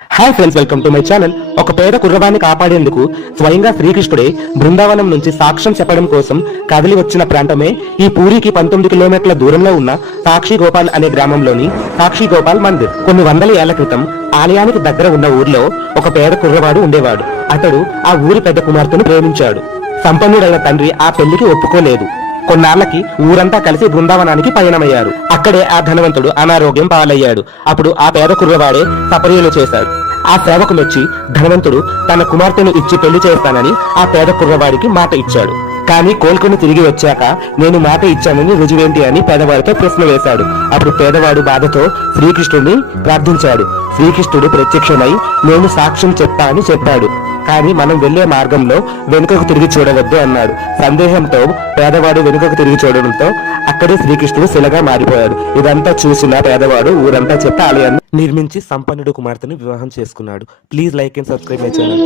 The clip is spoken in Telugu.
Hi friends, welcome to my channel. ఒక పేద కుర్రవాన్ని కాపాడేందుకు స్వయంగా శ్రీకృష్ణుడే బృందావనం నుంచి సాక్ష్యం చెప్పడం కోసం కదిలి వచ్చిన ప్రాంతమే ఈ పూరికి 19 కిలోమీటర్ల దూరంలో ఉన్న సాక్షి గోపాల్ అనే గ్రామంలోని సాక్షి గోపాల్ మందిర్. కొన్ని వందల ఏళ్ల క్రితం ఆలయానికి దగ్గర ఉన్న ఊర్లో ఒక పేద కుర్రవాడు ఉండేవాడు. అతడు ఆ ఊరి పెద్ద కుమార్తెను ప్రేమించాడు. సంపన్నుడైన తండ్రి ఆ పెళ్లికి ఒప్పుకోలేదు. కొన్నాళ్లకి ఊరంతా కలిసి బృందావనానికి పయనమయ్యారు. అక్కడే ఆ ధనవంతుడు అనారోగ్యం పాలయ్యాడు. అప్పుడు ఆ పేద కుర్రవాడే సపర్యలు చేశాడు. ఆ సేవకు మెచ్చి ధనవంతుడు తన కుమార్తెను ఇచ్చి పెళ్లి చేస్తానని ఆ పేద కుర్రవాడికి మాట ఇచ్చాడు. కానీ కోలుకుని తిరిగి వచ్చాక నేను మాట ఇచ్చానని రుజువేంటి అని పేదవాడితో ప్రశ్న వేశాడు. అప్పుడు పేదవాడు బాధతో శ్రీకృష్ణుడిని ప్రార్థించాడు. శ్రీకృష్ణుడు ప్రత్యక్షమై నేను సాక్ష్యం చెప్తా అని చెప్పాడు. కానీ మనం వెళ్లే మార్గంలో వెనుకకు తిరిగి చూడవద్దు అన్నాడు. సందేహంతో పేదవాడు వెనుకకు తిరిగి చూడడంతో అక్కడే శ్రీకృష్ణుడు శిలగా మారిపోయాడు. ఇదంతా చూసిన పేదవాడు ఊరంతా చెప్పి ఆలయాన్ని నిర్మించి సంపన్నుడు కుమార్తెను వివాహం చేసుకున్నాడు. Please like and subscribe my channel.